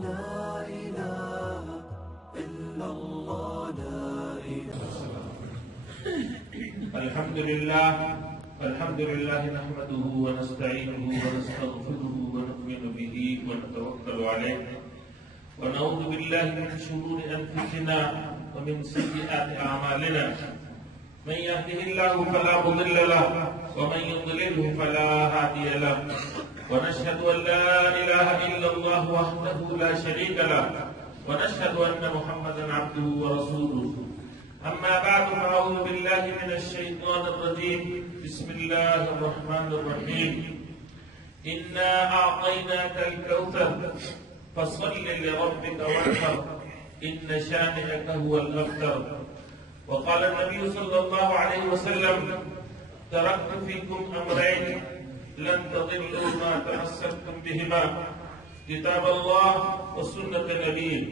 لا إله إلا الله لا إله. الحمد لله نحمده ونستعينه ونستغفره ونؤمن به ونتوكل عليه ونعوذ بالله من شرور أنفسنا ومن سيئات أعمالنا. من يهده الله فلا مضل له ومن يضلله فلا هادي له. ونشهد أن لا إله إلا الله وحده لا شريك له ونشهد أن محمدا عبده ورسوله. أما بعد فأعوذ بالله من الشيطان الرجيم. بسم الله الرحمن الرحيم. إنا أعطيناك الكوثر فصل لربك وانحر إن شانئك هو الأبتر. وقال النبي صلى الله عليه وسلم: تركت فيكم أمرين لن تضلوا ما تمسكتم بهما كتاب الله وسنة نبيه.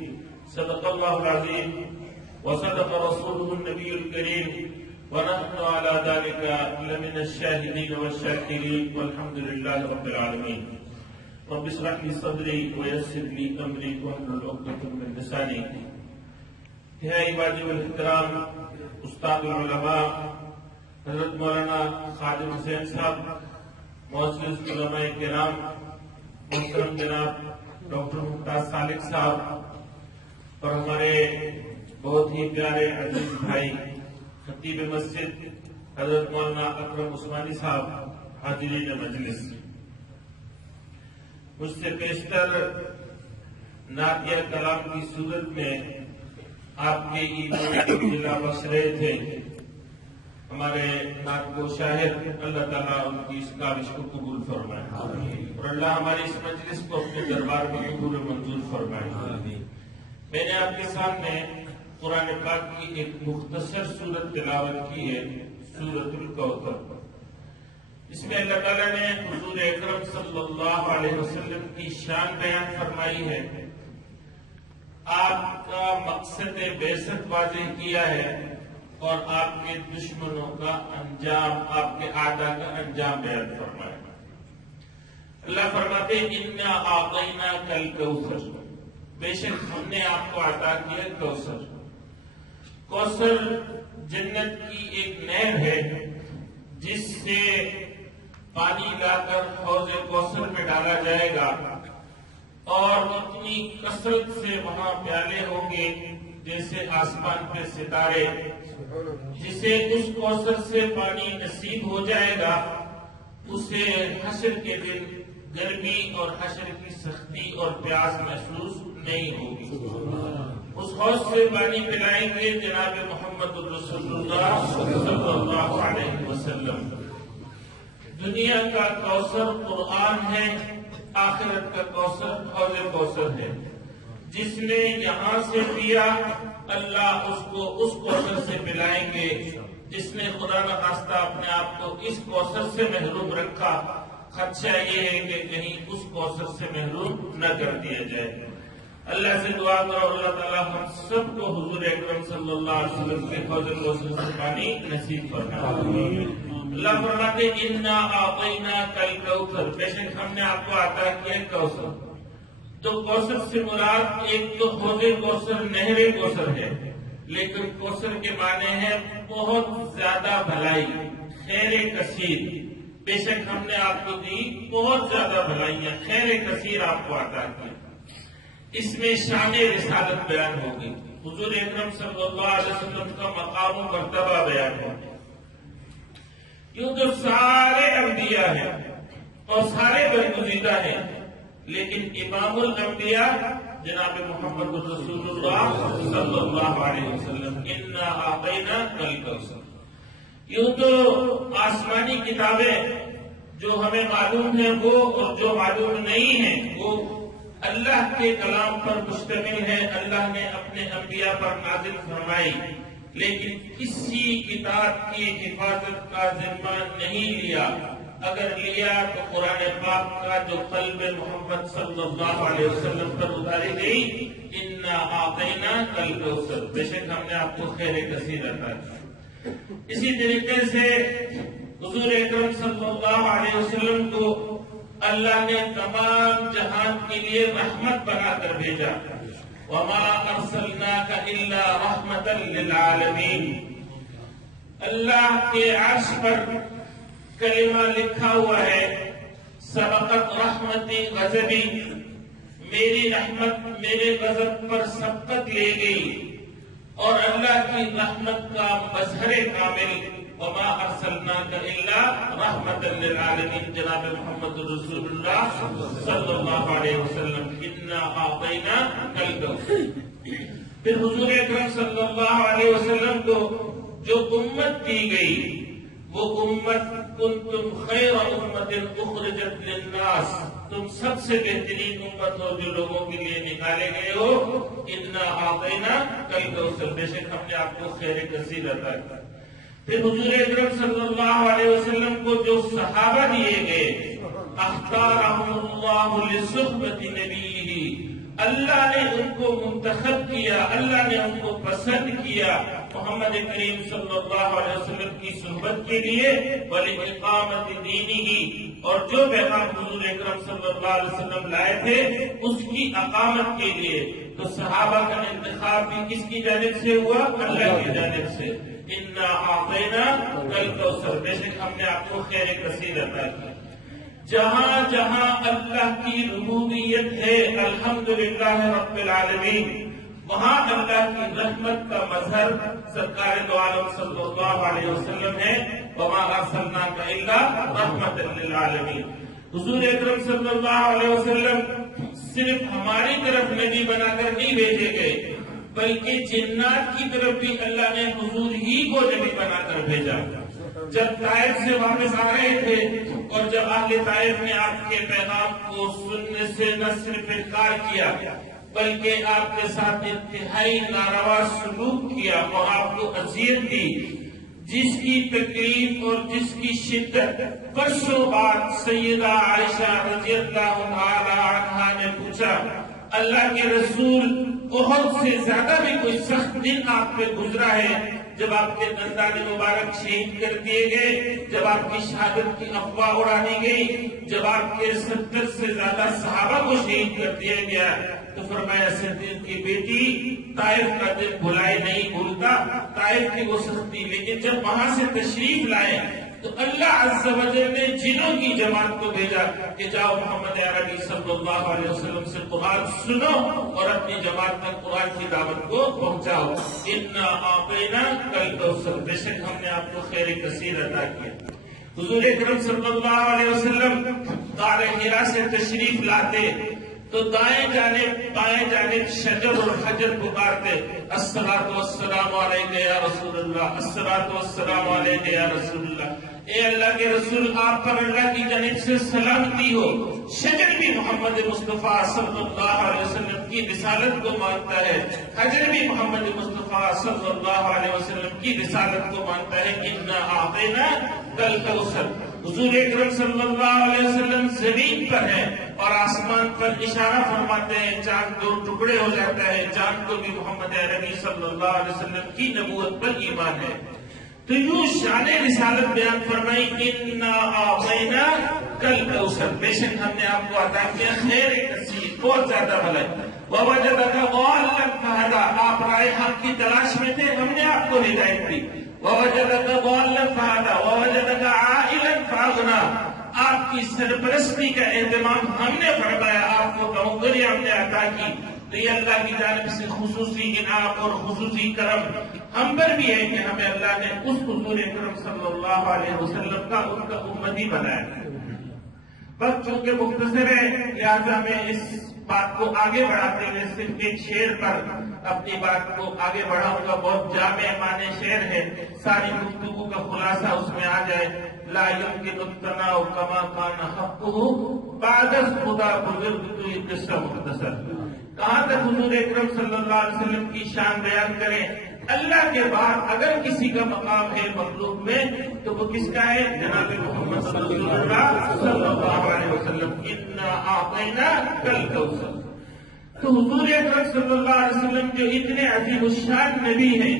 صدق الله العظيم وصدق رسوله النبي الكريم ونحن على ذلك لمن الشاهدين والشاكرين والحمد لله رب العالمين. رب اشرح لي صدري ويسر لي امري واحلل عقدة من لساني. نہائی واجب الاحترام استاد العلماء حضرت مولانا خادم حسین صاحب، معزز علماء کرام، محترم جناب ڈاکٹر ممتاز صالح صاحب اور ہمارے بہت ہی پیارے عزیز بھائی خطیب مسجد حضرت مولانا اکرم عثمانی صاحب، حاضرین مجلس، مجھ سے پیشتر نعتیہ کلام کی صورت میں آپ کے ایمان کو جلا بخش رہے تھے ہمارے نعت گو شاہد. اللہ تعالیٰ ان کی اس کاوش کو قبول فرمائے اور اللہ ہماری اس مجلس کو اپنے دربار میں قبول و منظور فرمائے. میں نے آپ کے سامنے قرآن پاک کی ایک مختصر سورت تلاوت کی ہے، سورت الکوثر. اس میں اللہ تعالیٰ نے حضور اکرم صلی اللہ علیہ وسلم کی شان بیان فرمائی ہے، آپ کا مقصد بعثت واضح کیا ہے اور آپ کے دشمنوں کا انجام، آپ کے اعداء کا انجام بیان فرمایا. اللہ فرماتے ہیں: اِنَّا أَعْطَيْنَاكَ الْكَوْثَرَ، بے شک ہم نے آپ کو عطا کیا کوثر. کوثر جنت کی ایک نہر ہے جس سے پانی لا کر حوض کوثر میں ڈالا جائے گا اور اتنی کثرت سے وہاں پیالے ہوں گے جیسے آسمان پہ ستارے. جسے اس کوثر سے پانی نصیب ہو جائے گا اسے حشر کے دن گرمی اور حشر کی سختی اور پیاس محسوس نہیں ہوگی. اس حوض سے پانی پلائیں گے جناب محمد رسول اللہ صلی اللہ علیہ وسلم. دنیا کا کوثر قرآن ہے، آخرت کا کوثر حوض کوثر ہے. جس نے یہاں سے پیا اللہ اس کو اس کوثر سے پلائیں گے. جس نے خدا نخواستہ اپنے آپ کو اس کوثر سے محروم رکھا، خدشہ یہ ہے کہ کہیں اس کوثر سے محروم نہ کر دیا جائے. اللہ سے دعا کرو اللہ تعالیٰ ہم سب کو حضور اکرم صلی اللہ علیہ وسلم کے حوض کوثر سے پانی نصیب فرمائے. اللہ فرماتے ہیں: اِنَّا أَعْطَيْنَاكَ الْكَوْثَرَ، بے شک ہم نے آپ کو عطا کیا کوثر. تو کوثر سے مراد ایک تو حوض کوثر نہر کوثر ہے، لیکن کوثر کے معنی ہے بہت زیادہ بھلائی، خیر کثیر. بے شک ہم نے آپ کو دی بہت زیادہ بھلائیاں، خیر کثیر آپ کو عطا کیا. اس میں شان رسالت بیان ہوگی، حضور اکرم صلی اللہ علیہ وسلم کا مقام و مرتبہ بیان ہوگا. کیوں تو سارے انبیاء ہیں اور سارے برگزیدہ ہیں، لیکن امام الانبیاء جناب محمد رسول اللہ صلی اللہ علیہ وسلم. اِنَّا أَعْطَيْنَاكَ الْكَوْثَرَ. یوں تو آسمانی کتابیں جو ہمیں معلوم ہیں وہ اور جو معلوم نہیں ہیں وہ اللہ کے کلام پر مشتمل ہے، اللہ نے اپنے انبیاء پر نازل فرمائی. لیکن کسی کتاب کی حفاظت کا ذمہ نہیں لیا. اگر لیا تو قرآن پاک کا جو قلب محمد صلی اللہ علیہ وسلم پر اتاری گئی، اِنَّا أَعْطَيْنَاكَ الْكَوْثَرَ، بے شک ہم نے آپ کو خیر کثیر عطا کی. اسی طریقے سے حضور اکرم صلی اللہ علیہ وسلم کو اللہ نے تمام جہان کے لیے رحمت بنا کر بھیجا. وما ارسلناک الا رحمتا للعالمین. اللہ کے عرش پر کلمہ لکھا ہوا ہے سبقت رحمتی غضبی. میری رحمت میرے غضب پر سبقت لے گئی اور اللہ کی رحمت کا مظہر کامل وما ارسلناک الا رحمتا للعالمین جناب محمد رسول اللہ صلی اللہ علیہ وسلم. انا اعطیناک الکوثر. پھر حضور اکرم صلی اللہ علیہ وسلم کو جو امت دی گئی وہ امت کنتم خیر امت اخرجت للناس. تم سب سے بہترین امت ہو جو لوگوں کے لیے نکالے گئے ہو. انا اعطیناک الکوثر. بے شک ہم نے آپ کو خیر کثیر عطا کیا. پھر حضور اکرم صلی اللہ علیہ وسلم کو جو صحابہ دیے گئے اختارهم اللہ لصحبت نبیہ. اللہ نے ان کو منتخب کیا, اللہ نے ان کو پسند کیا محمد کریم صلی اللہ علیہ وسلم کی صحبت کے لیے. وَلِإِقَامَةِ دِينِهِ. اور جو پیغام حضور اکرم صلی اللہ علیہ وسلم لائے تھے اس کی اقامت کے لیے. تو صحابہ کا انتخاب بھی کس کی جانب سے ہوا؟ اللہ کی جانب سے. اِنَّا أَعْطَيْنَاكَ الْكَوْثَرَ. بے شک ہم نے آپ کو خیر کثیر عطا کی. جہاں جہاں اللہ کی ربوبیت ہے الحمدللہ رب العالمین, وہاں اللہ کی رحمت کا مظہر سرکار دو عالم صلی اللہ علیہ وسلم ہے. وما ارسلناک الا رحمتا للعالمین. حضور اکرم صلی اللہ علیہ وسلم صرف ہماری طرف نبی بنا کر نہیں بھیجے گئے بلکہ جنات کی طرف بھی اللہ نے حضور ہی کو نبی بنا کر بھیجا. جب طائف سے واپس آ رہے تھے اور جب اہل طائف نے آپ کے پیغام کو سننے سے نہ صرف انکار کیا بلکہ آپ کے ساتھ انتہائی ناروا سلوک کیا اور آپ کو اذیت دی, جس کی تکلیف اور جس کی شدت برسوں بعد سیدہ عائشہ رضی اللہ تعالی عنہا نے پوچھا اللہ کے رسول بہت سے زیادہ بھی کوئی سخت دن آپ پہ گزرا ہے جب آپ کے دندان مبارک شہید کر دیے گئے, جب آپ کی شہادت کی افواہ اڑانی گئی, جب آپ کے 70 سے زیادہ صحابہ کو شہید کر دیا گیا. تو فرمایا صدیق کی بیٹی طائف کا دن بھلائے نہیں بھولتا, طائف کی وہ سختی. لیکن جب وہاں سے تشریف لائے تو اللہ عز و جل نے جنوں کی جماعت کو بھیجا کہ جاؤ محمد عربی صلی اللہ علیہ وسلم سے قرآن سنو اور اپنی جماعت تک قرآن کی دعوت کو پہنچاؤ. انا اعطیناک الکوثر. بے شک ہم نے آپ کو خیر کثیر عطا کیا. حضور اکرم صلی اللہ علیہ وسلم غار حرا سے تشریف لاتے تو دائیں جانب بائیں جانب شجر اور حجر پکارتے الصلاۃ والسلام علیک یا رسول اللہ, الصلاۃ والسلام علیک یا رسول اللہ. اے اللہ کے رسول آپ پر اللہ کی جانب سے سلامتی ہو. شجر بھی محمد مصطفیٰ صلی اللہ علیہ وسلم کی رسالت کو مانتا ہے, حجر بھی محمد مصطفیٰ صلی اللہ علیہ وسلم کی رسالت کو مانتا ہے. انا اعطیناک الکوثر. حضور اکرم صلی اللہ علیہ وسلم زمین پر ہیں اور آسمان پر اشارہ فرماتے ہیں, چاند 2 ٹکڑے ہو جاتا ہے. چاند کو بھی محمد عربی صلی اللہ علیہ وسلم کی نبوت پر ایمان ہے. تو یوں شان رسالت بیان فرمائی انا اعطیناک الکوثر. بے شک ہم نے آپ کو عطا کیا خیر کثیر, بہت زیادہ بھلائی. ووجدک ضالا فہدی. آپ رائے حق کی تلاش میں تھے, ہم نے آپ کو ہدایت دی. ووجدک ضالا فہدی ووجدک عائلا فاغنی. آپ کی سرپرستی کا اہتمام ہم نے فرمایا, آپ کو کمتری ہم نے عطا کی. تو یہ اللہ کی جانب سے خصوصی انعام اور خصوصی کرم ہم پر بھی ہے کہ ہمیں اللہ نے اس حضور اکرم صلی اللہ علیہ وسلم کا ان کا امتی بنایا. وقت چونکہ مختصر ہے لہٰذا میں اس بات کو آگے بڑھاتے ہوئے صرف ایک شعر پر اپنی بات کو آگے بڑھاؤں گا. بہت جامع معنی شعر ہے, ساری گفتگو کا خلاصہ اس میں آ جائے. لا يمكن التناؤ كما كان حقه بعد خدا بزرگ. تو یہ قصہ مختصر کہاں تک حضور اکرم صلی اللہ علیہ وسلم کی شان بیان کریں. اللہ کے بعد اگر کسی کا مقام ہے مخلوق میں تو وہ کس کا ہے؟ جناب محمد صلی اللہ علیہ وسلم. انا اعطیناک الکوثر. تو حضور اکرم صلی اللہ علیہ وسلم جو اتنے عظیم الشان نبی ہیں,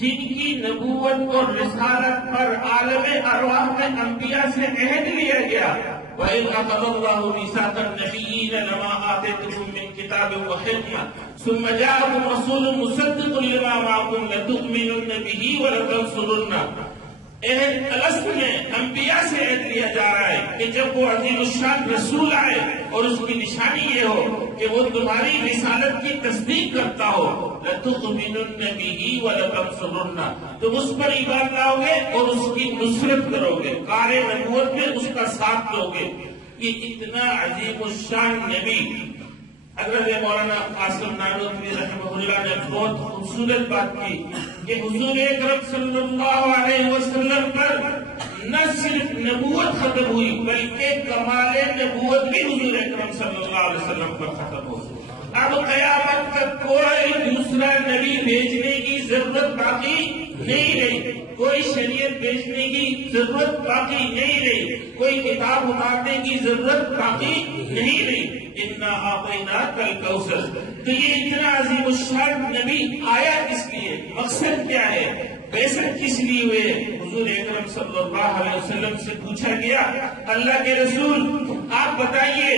جن کی نبوت اور رسالت پر عالم ارواح میں انبیاء سے عہد لیا گیا, وَإِذْ أَخَذَ اللَّهُ مِيثَاقَ النَّبِيِّينَ لَمَا آتَيْتُكُم مِّن كِتَابٍ وَحِكْمَةٍ ثُمَّ جَاءَكُمْ رَسُولٌ مُّصَدِّقٌ لِّمَا مَعَكُمْ لَتُؤْمِنُنَّ بِهِ وَلَتَنصُرُنَّهُ۔ عہد الست میں انبیاء سے عہد لیا جا رہا ہے کہ جب وہ عظیم الشان رسول آئے اور اس کی نشانی یہ ہو کہ وہ تمہاری رسالت کی تصدیق کرتا ہو، لَتُؤْمِنُنَّ بِهِ وَلَتَنصُرُنَّهُ، تم اس پر ایمان لاؤ گے اور اس کی نصرت کرو گے، کار نبوت میں اس کا ساتھ دو گے۔ یہ اتنا عظیم الشان نبی حضرت مولانا قاسم نانوتوی رحمہ اللہ نے بہت خوبصورت بات کی کہ حضور اکرم صلی اللہ علیہ وسلم پر نہ صرف نبوت ختم ہوئی بلکہ کمال نبوت بھی حضور اکرم صلی اللہ علیہ وسلم پر ختم ہو۔ اب قیامت تک کوئی دوسرا نبی بھیجنے کی ضرورت باقی نہیں رہی، کوئی شریعت بھیجنے کی ضرورت باقی نہیں رہی، کوئی کتاب اتارنے کی ضرورت باقی نہیں رہی۔ اِنَّا أَعْطَيْنَاكَ الْكَوْثَرَ، تو یہ اتنا عظیم الشان نبی آیا کس لیے؟ مقصد کیا ہے؟ بعثت کس لیے ہوئے؟ حضور اکرم صلی اللہ علیہ وسلم سے پوچھا گیا، اللہ کے رسول آپ بتائیے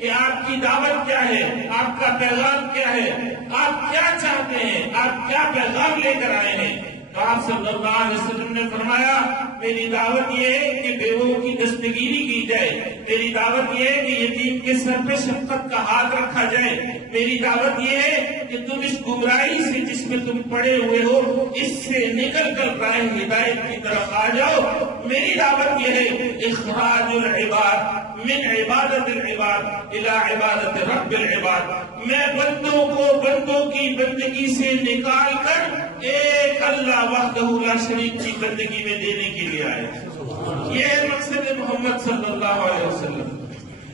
کہ آپ کی دعوت کیا ہے، آپ کا پیغام کیا ہے، آپ کیا چاہتے ہیں، آپ کیا پیغام لے کر آئے ہیں؟ تو آپ صلی اللہ علیہ وسلم نے فرمایا، میری دعوت یہ ہے کہ بیووں کی دستگیری کی جائے، میری دعوت یہ ہے کہ یتیم کے سر پہ شفقت کا ہاتھ رکھا جائے، میری دعوت یہ ہے کہ تم اس گمراہی سے جس میں تم پڑے ہوئے ہو اس سے نکل کر راہ ہدایت کی طرف آ جاؤ، میری دعوت یہ ہے اخراج العباد من عبادت العباد الى عبادت رب العباد، میں بندوں کو بندوں کی بندگی سے نکال کر ایک اللہ وحدہ لا شریک کی بندگی میں دینے کے لیے آئے۔ یہ ہے مقصد محمد صلی اللہ علیہ وسلم۔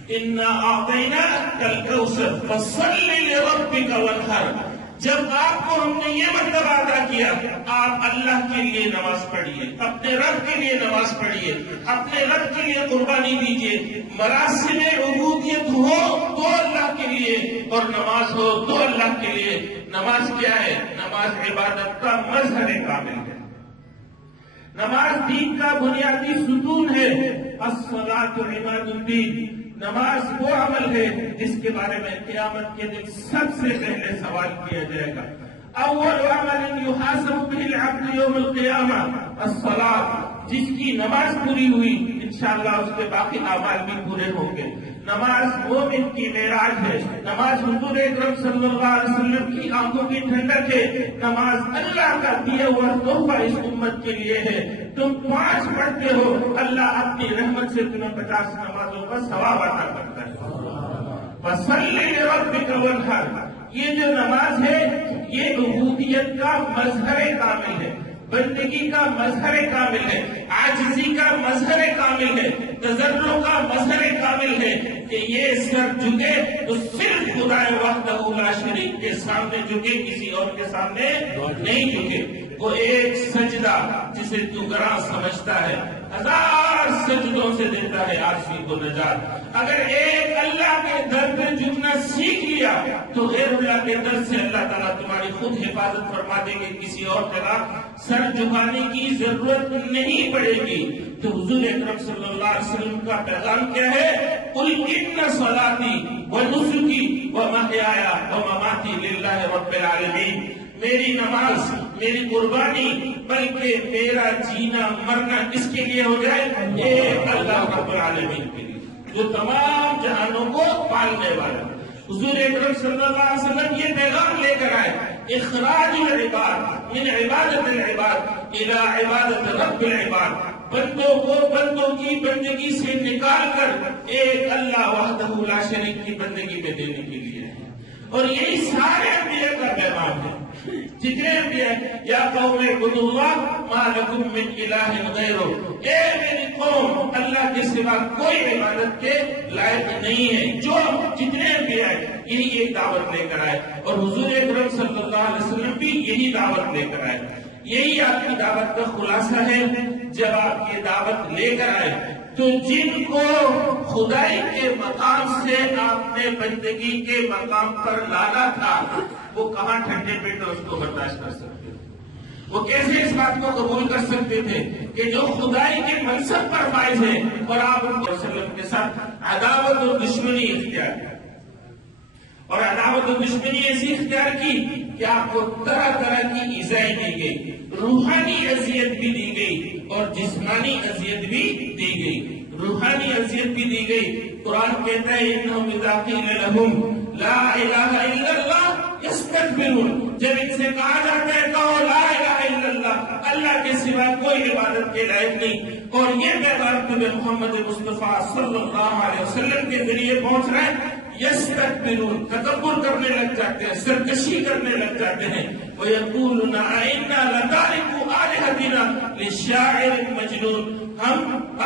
اِنَّا أَعْطَيْنَاكَ الْكَوْثَرَ فَصَلِّ لِرَبِّكَ وَانْحَرْ، جب آپ کو ہم نے یہ مرتبہ عطا کیا آپ اللہ کے لیے نماز پڑھیے، اپنے رب کے لیے نماز پڑھیے، اپنے رب کے لیے قربانی دیجیے، مراسم عبودیت ہو تو اللہ کے لیے اور نماز ہو تو اللہ کے لیے۔ نماز کیا ہے؟ نماز عبادت کا مظہر کامل ہے، نماز دین کا بنیادی ستون ہے۔ الصلاۃ عماد الدین، نماز وہ عمل ہے جس کے بارے میں قیامت کے دن سب سے پہلے سوال کیا جائے گا۔ اول عمل یحاسب به العبد یوم القیامہ الصلاۃ، جس کی نماز پوری ہوئی انشاءاللہ اس کے باقی اعمال بھی پورے ہوں گے۔ نماز مومن کی معراج ہے، نماز حضور اکرم صلی اللہ علیہ وسلم کی آنکھوں کی ٹھنڈک ہے، نماز اللہ کا دیا ہوا تحفہ اس امت کے لیے ہے۔ تم 5 پڑھتے ہو، اللہ اپنی رحمت سے تمہیں 50 نمازوں کا ثواب عطا کرتا ہے۔ فَصَلِّ لِرَبِّكَ وَانْحَرْ، یہ جو نماز ہے یہ عبودیت کا مظہر کامل ہے، بندگی کا مظہر کامل ہے، عاجزی کا مظہر کامل ہے، تضرع کا مظہر کامل ہے کہ یہ سر جھکے تو صرف خدا وحدہ لا شریک کے سامنے جھکے، کسی اور کے سامنے نہیں جھکے۔ وہ ایک سجدہ جسے تو گراں سمجھتا ہے 1000 سجدوں سے دیتا ہے عاصی کو نجات۔ اگر ایک اللہ کے در پہ جھکنا سیکھ لیا تو غیر اللہ کے در سے اللہ تعالیٰ تمہاری خود حفاظت فرما دیں گے، کسی اور طرح سر جھکانے کی ضرورت نہیں پڑے گی۔ تو حضور اکرم صلی اللہ علیہ وسلم کا پیغام کیا ہے؟ قُلْ إِنَّ صَلَاتِي وَنُسُكِي وَمَحْيَايَ وَمَمَاتِي لِلَّهِ رَبِّ الْعَالَمِينَ، میری نماز، میری قربانی، بلکہ میرا جینا مرنا اس کے لیے ہو جائے ایک اللہ رب العالمین کے لیے جو تمام جہانوں کو پالنے والا۔ حضور اکرم صلی اللہ علیہ وسلم یہ پیغام لے کر آئے، اخراج العباد من عبادت العباد الى عبادت رب العباد، بندوں کو بندوں کی بندگی سے نکال کر ایک اللہ وحدہ لا شریک کی بندگی میں دینے کے لیے۔ اور یہی سارے انبیاء کا پیغام ہے، جتنے انبیاء، یا قوم اعبدوا اللہ ما لکم من الہ غیرہ، اے میری قوم اللہ کے سوا کوئی عبادت کے لائق نہیں ہے۔ جو جتنے انبیاء یہی ایک دعوت لے کر آئے اور حضور اکرم صلی اللہ علیہ وسلم بھی یہی دعوت لے کر آئے۔ یہی آپ کی دعوت کا خلاصہ ہے۔ جب آپ یہ دعوت لے کر آئے تو جن کو خدائی کے مقام سے آپ نے بندگی کے مقام پر لانا تھا وہ کہاں ٹھنڈے پیٹ اس کو برداشت کر سکتے؟ وہ کیسے اس بات کو قبول کر سکتے تھے کہ جو خدائی کے منصب پر فائز ہیں اور آپ ان کے ساتھ عداوت اور دشمنی اختیار کی، اور عداوت اور دشمنی ایسی اختیار کی کہ آپ کو طرح طرح کی ایذائیں دی گئی، روحانی اذیت بھی دی گئی اور جسمانی اذیت بھی دی گئی۔ روحانی اذیت بھی دی گئی، قرآن کہتا ہے انہم اذا قیل لہم لا الہ الا اللہ یستکبرون، جب ان سے کہا جاتا ہے کہو لا الہ الا اللہ، اللہ کے سوا کوئی عبادت کے لائق نہیں، اور یہ پیغام تمہیں محمد مصطفیٰ صلی اللہ علیہ وسلم کے ذریعے پہنچ رہا ہے، یستکبرون، تکبر کرنے لگ جاتے ہیں، سرکشی کرنے لگ جاتے ہیں، وَيَقُولُونَ أَإِنَّا لَتَارِكُو آلِهَتِنَا لِلشَّاعِرٍ مَجْنُونَ، ہم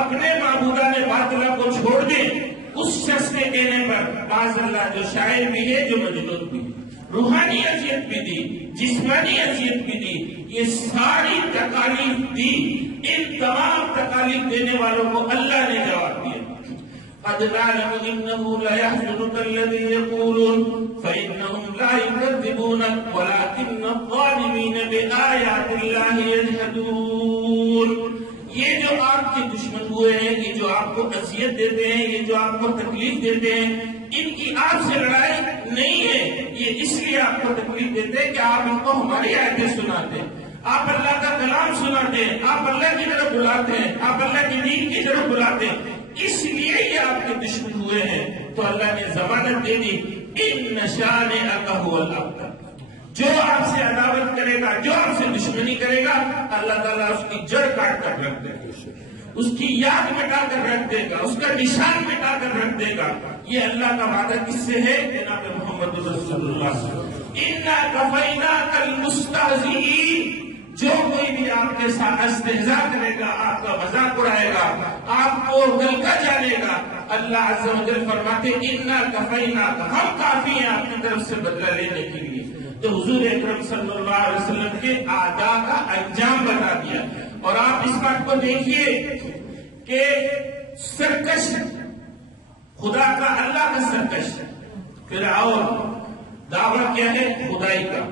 اپنے معبودان باطلہ کو چھوڑ دیں اس شخص کے کہنے پر، معاذ اللہ، جو شاعر بھی ہے جو مجنون بھی ہے۔ روحانی اذیت بھی دی، جسمانی اذیت بھی دی، یہ ساری تکالیف دی، ان تمام تکالیف دینے والوں کو اللہ نے جواب دیا۔ قد نعلم إنه لا يحزنك الذي يقولون فإنهم لا يكذبونك ولكن الظالمين بآيات الله يجحدون، یہ جو آپ کے دشمن ہوئے ہیں، یہ جو آپ کو اذیت دیتے ہیں، یہ جو آپ کو تکلیف دیتے ہیں، ان کی آپ سے لڑائی نہیں ہے، یہ اس لیے آپ کو تکلیف دیتے ہیں کہ آپ ان کو ہماری آیتیں سناتے ہیں، آپ اللہ کا کلام سناتے ہیں، آپ اللہ کی طرف بلاتے ہیں، آپ اللہ کی دین کی طرف بلاتے ہیں، اس لیے یہ آپ کے دشمن ہوئے ہیں۔ تو اللہ نے ضمانت دے دی، ان شانئک ھو الابتر، جو آپ سے عداوت کرے گا، جو آپ سے دشمنی کرے گا، اللہ تعالیٰ اس کی جڑ کاٹ کر رکھ دے گا، اس کی یاد مٹا کر رکھ دے گا، اس کا نشان مٹا کر رکھ دے گا۔ یہ اللہ کا وعدہ کس سے ہے؟ جناب محمد رسول اللہ صلی اللہ علیہ وسلم، اِنَّا كَفَيْنَاكَ الْمُسْتَهْزِئِينَ، جو کوئی بھی آپ کے ساتھ استہزاء کرے گا، آپ کا مذاق اڑائے گا، آپ کو ہلکا جانے گا، اللہ عز و جل فرماتے اِنَّا كَفَيْنَاكَ، ہم کافی ہیں آپ کی طرف سے بدلہ لینے کے لیے۔ تو حضور اکرم صلی اللہ علیہ وسلم کے اعداء کا انجام بتا دیا۔ اور آپ اس بات کو دیکھیے کہ سرکش خدا کا، اللہ کا سرکش فرعون، دعویٰ کیا ہے؟ خدائی کا۔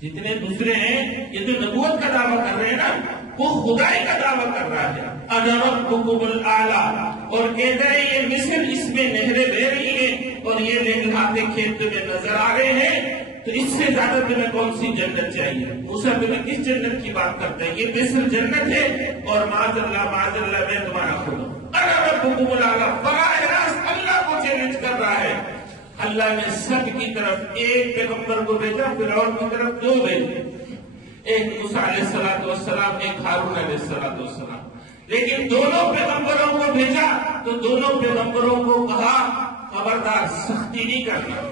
جتنے دوسرے ہیں یہ جو نبوت کا دعویٰ کر رہے ہیں نا، وہ خدائی کا دعویٰ کر رہا ہے، انا ربکم الاعلی، اور کہتا ہے یہ مصر، اس میں نہریں بہ رہی ہیں اور یہ لہلاتے کھیت تمہیں نظر آ رہے ہیں، تو اس سے زیادہ تمہیں کون سی جنت چاہیے؟ موسیٰ تمہیں کس جنت کی بات کرتے ہیں؟ یہ مصر جنت ہے، اور معاذ اللہ میں تمہارا خدا، انا ربکم الاعلی، براہ راست اللہ کو چیلنج کر رہا ہے۔ اللہ نے سب کی طرف ایک پیغمبر کو بھیجا، فرعون کی طرف دو بھیجے، ایک موسیٰ علیہ السلام، ایک ہارون علیہ السلام، لیکن دونوں پیغمبروں کو بھیجا تو دونوں پیغمبروں کو کہا خبردار سختی نہیں کرنا،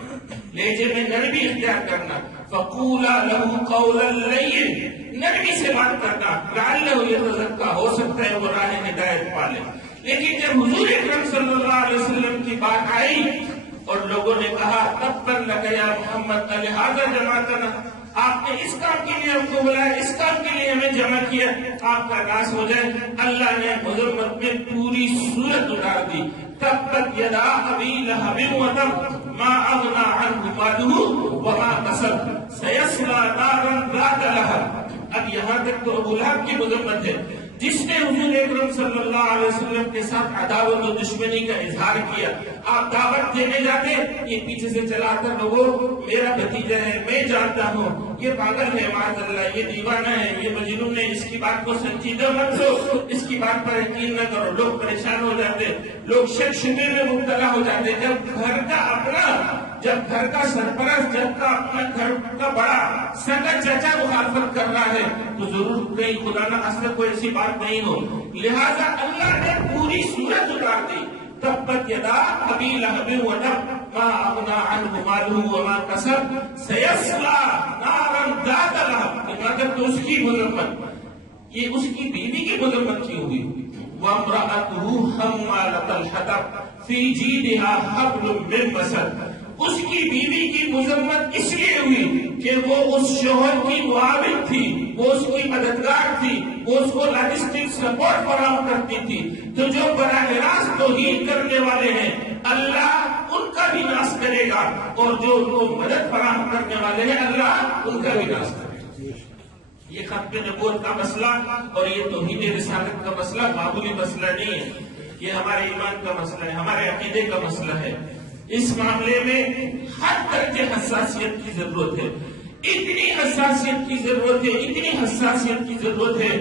لہجے میں نرمی اختیار کرنا، فَقُولَا لَهُ قَوْلًا لَيِّنًا، نرمی سے بات کرنا، لَعَلَّهُ يَتَذَكَّرُ، ہو سکتا ہے وہ راہ ہدایت پالے۔ لیکن جب حضور اکرم صلی اللہ علیہ وسلم کی بات آئی اور لوگوں نے کہا تبًّا لَكَ يَا مُحَمَّدْ لِهَٰذَا جَمَعْتَنَا، آپ نے اس کام کے لیے ہم کو بلایا، اس کام کے لیے ہمیں جمع کیا، آپ کا ناس ہو جائے۔ اللہ نے مذمت میں پوری سورت اتار دی، تبت یدا ابی لہب وتب ما اغنی عنہ مالہ وما کسب سیصلی نارا ذات لہب۔ اب یہاں تک تو ابو لہب کی مذمت ہے، جس نے حضور اکرم صلی اللہ علیہ وسلم کے ساتھ عداوت و دشمنی کا اظہار کیا۔ آپ دعوت دینے جاتے، یہ پیچھے سے چلا کر لوگوں میرا بھتیجا ہے، میں جانتا ہوں یہ پاگل ہے، معاذ اللہ یہ دیوانہ ہے، یہ مجنون ہے، اس کی بات کو سنجیدہ مت لو، اس کی بات پر یقین نہ کرو۔ لوگ پریشان ہو جاتے، لوگ شک شبے میں مبتلا ہو جاتے۔ جب گھر کا اپنا، جب گھر کا سرپرست، جب کا اپنا گھر کا بڑا سگا چچا مخالفت کر رہا ہے تو ضرور کہیں خدا نہ خواستہ کوئی ایسی بات نہیں ہو۔ لہذا اللہ نے پوری سورت اتار دی، تبت یدا ابی لہب وتب ما اغنی عنہ مالہ وما کسب سیصلی نارا ذات لہب۔ یہاں تک تو اس کی مذمت، یہ اس کی بیوی کی مذمت کی ہوئی۔ وامرأتہ حمالۃ الحطب فی جیدها حبل من مسد، اس کی بیوی کی مذمت اس لیے ہوئی کہ وہ اس شوہر کی معاون تھی، وہ اس کی مددگار تھی، وہ اس کو لاجسٹک سپورٹ فراہم کرتی تھی۔ تو جو براہ راست توہین کرنے والے ہیں اللہ ان کا بھی ناش کرے گا، اور جو ان کو مدد فراہم کرنے والے ہیں اللہ ان کا بھی ناش کرے گا۔ یہ ختم نبوت کا مسئلہ اور یہ توحید رسالت کا مسئلہ معمولی مسئلہ نہیں ہے، یہ ہمارے ایمان کا مسئلہ ہے، ہمارے عقیدے کا مسئلہ ہے۔ اس معاملے میں ہر درجے حساسیت کی ضرورت ہے، اتنی حساسیت کی ضرورت ہے، اتنی حساسیت کی ضرورت ہے۔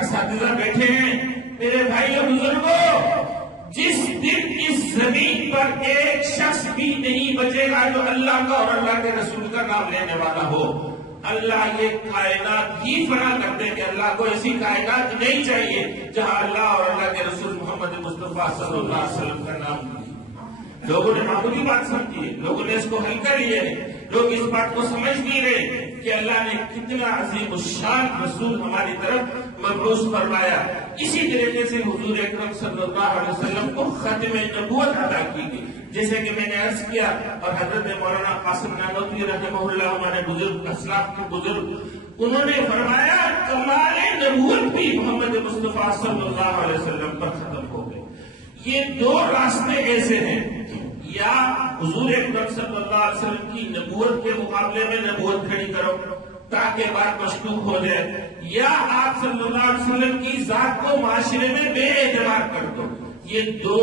اساتذہ بیٹھے ہیں، میرے بھائیوں بزرگوں، جس دن اس زمین پر ایک شخص بھی نہیں بچے گا جو اللہ کا اور اللہ کے رسول کا نام لینے والا ہو، اللہ یہ کائنات ہی فنا کر دے کہ اللہ کو ایسی کائنات نہیں چاہیے جہاں اللہ اور اللہ کے رسول محمد مصطفیٰ صلی اللہ علیہ وسلم کا نام لے۔ لوگوں نے معمولی بات سمجھی ہے، لوگوں نے اس کو ہلکا لیا ہے، لوگ اس بات کو سمجھ نہیں رہے کہ اللہ نے کتنا عظیم الشان رسول ہماری طرف مبعوث فرمایا۔ اسی طریقے سے حضور اکرم صلی اللہ علیہ وسلم کو ختم نبوت عطا کی گئی، جیسے کہ میں نے عرض کیا، اور حضرت مولانا قاسم نانوتوی رحمہ اللہ ہمارے بزرگ اسلاف کے بزرگ، انہوں نے فرمایا کمال نبوت بھی محمد مصطفیٰ صلی اللہ علیہ وسلم پر ختم ہو گئے۔ یہ دو راستے ایسے ہیں، یا حضور اکرم صلی اللہ علیہ وسلم کی نبوت کے مقابلے میں نبوت کھڑی کرو تاکہ بات مشکوک ہو جائے، یا آپ صلی اللہ علیہ وسلم کی ذات کو معاشرے میں بے اعتبار کر دو۔ یہ دو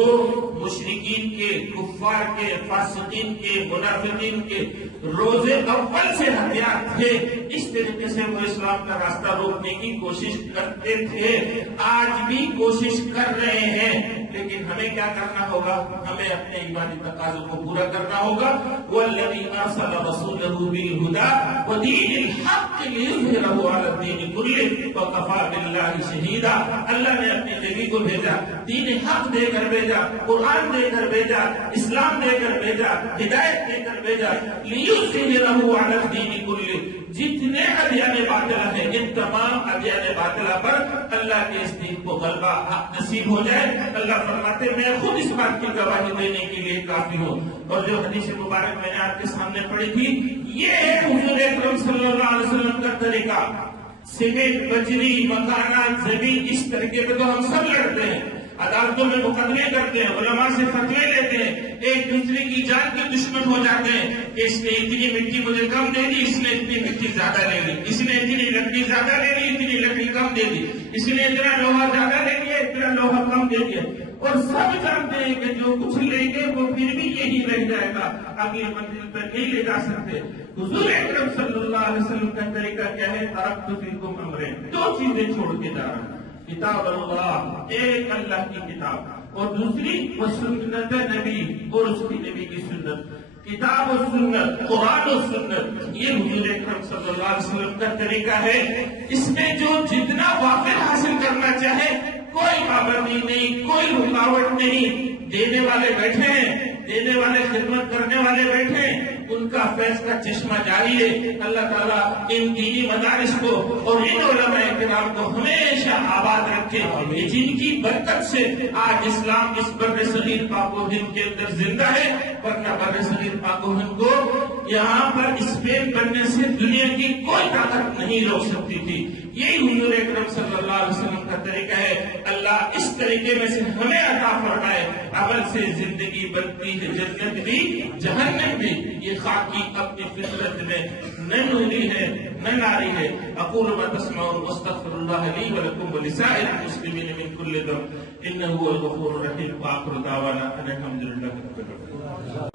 مشرکین کے، کفار کے، فاسقین کے، منافقین کے روز اول سے ہتھیار تھے، اس طریقے سے وہ اسلام کا راستہ روکنے کی کوشش کرتے تھے، آج بھی کوشش کر رہے ہیں۔ لیکن ہمیں کیا کرنا ہوگا؟ ہمیں اپنے ایمانی تقاضوں کو پورا کرنا ہوگا۔ وَالَّذِي أَرْسَلَ رَسُولَهُ بِالْهُدَىٰ وَدِينِ الْحَقِّ لِيُظْهِرَهُ عَلَى الدِّينِ كُلِّهِ وَكَفَىٰ بِاللَّهِ شَهِيدًا۔ اللہ نے اپنے نبی کو بھیجا، دین حق دے کر بھیجا، قرآن دے کر بھیجا، اسلام دے کر بھیجا، ہدایت دے کر بھیجا، لِيُظْهِرَهُ عَلَى الدِّينِ كُلِّهِ۔ جتنے ادیان باطلہ ہیں، ان تمام ادیان باطلہ پر اللہ کے اس دین کو غلبہ نصیب ہو جائے۔ اللہ فرماتے میں خود اس بات کی گواہی دینے کے لیے کافی ہوں۔ اور جو حدیث مبارک میں نے آپ کے سامنے پڑھی تھی، یہ ہے حضور اکرم صلی اللہ علیہ وسلم کا طریقہ۔ سیمنٹ، بجری، مکانات، زمین، اس طریقے پہ تو ہم سب لڑتے ہیں، عدالتوں میں مقدمے کرتے ہیں، علماء سے فتوے لیتے ہیں، ایک دوسرے کی جان کے دشمن ہو جاتے ہیں کہ اس نے اتنی مٹی مجھے کم دے دی، اس نے اتنی مٹی زیادہ لے لی، اس نے اتنی لکڑی زیادہ لے لی، اتنی لکڑی کم دے دی، اس نے اتنا لوہا زیادہ لے لیا، اتنا لوہا کم دے دیا، اور سب جانتے ہیں کہ جو کچھ لیں گے وہ پھر بھی یہی رہ جائے گا، اگلی منزل پر نہیں لے جا سکتے۔ حضور اکرم صلی اللہ علیہ وسلم کا طریقہ کیا ہے؟ ترکت فیکم امرین، دو چیزیں چھوڑ کے جا رہا ہوں، کتاب اللہ، ایک اللہ کی کتاب، اور دوسری وہ سنت نبی، اور اس کی نبی کی سنت۔ کتاب و سنت، قرآن و سنت، یہ حضور اکرم صلی اللہ علیہ وسلم کا طریقہ ہے۔ اس میں جو جتنا واقع حاصل کرنا چاہے، کوئی پابندی نہیں، کوئی رکاوٹ نہیں۔ دینے والے بیٹھے ہیں، دینے والے خدمت کرنے والے بیٹھے ہیں، ان کا فیض کا چشمہ جاری ہے۔ اللہ تعالیٰ ان دینی مدارس کو اور ان علماء کرام کو ہمیشہ آباد رکھے، جن کی برکت سے آج اسلام اس بر صغیر پاک و ہند کے اندر زندہ ہے، ورنہ بر صغیر پاک و ہند کو یہاں پر اسپین بننے سے دنیا کی کوئی طاقت نہیں روک سکتی تھی۔ یہی حضور اکرم صلی اللہ علیہ وسلم کا طریقہ ہے۔ اللہ اس طریقے میں سے ہمیں عطا فرمائے، عمل سے زندگی بنتی ہے جنت بھی جہنم بھی۔ یہ خاکی اپنی فطرت میں نہ نوری ہے نہ ناری ہے۔ اقول ما تسمعون واستغفر اللہ لی ولکم ولسائر المسلمین من کل ذنب انہ هو الغفور الرحیم۔ وآخر دعوانا ان الحمد للہ رب العالمین۔